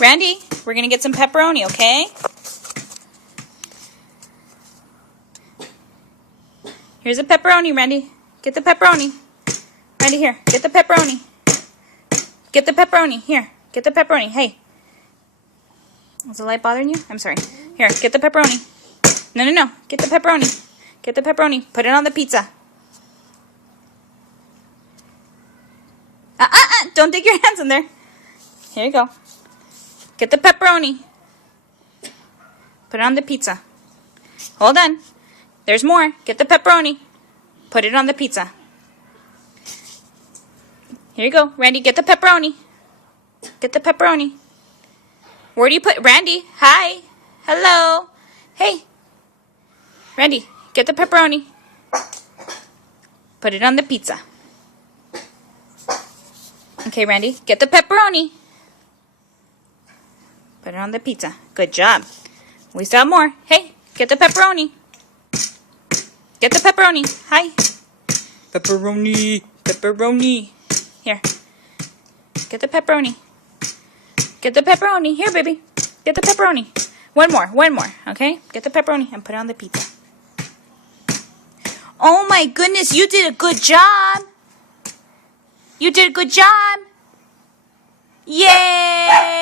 Randy, we're going to get some pepperoni, okay? Here's a pepperoni, Randy. Get the pepperoni. Randy, here. Get the pepperoni. Get the pepperoni. Here. Get the pepperoni. Hey. Is the light bothering you? I'm sorry. Here, get the pepperoni. No. Get the pepperoni. Get the pepperoni. Put it on the pizza. Don't dig your hands in there. Here you go. Get the pepperoni. Put it on the pizza. Hold on. There's more. Get the pepperoni. Put it on the pizza. Here you go. Randy, get the pepperoni. Get the pepperoni. Where do you put... Randy, hi. Hello. Hey. Randy, get the pepperoni. Put it on the pizza. Okay, Randy, get the pepperoni. Put it on the pizza. Good job. We still have more. Hey, get the pepperoni. Get the pepperoni. Hi. Pepperoni. Pepperoni. Here. Get the pepperoni. Get the pepperoni. Here, baby. Get the pepperoni. One more. Okay? Get the pepperoni and put it on the pizza. Oh my goodness, you did a good job. You did a good job. Yay!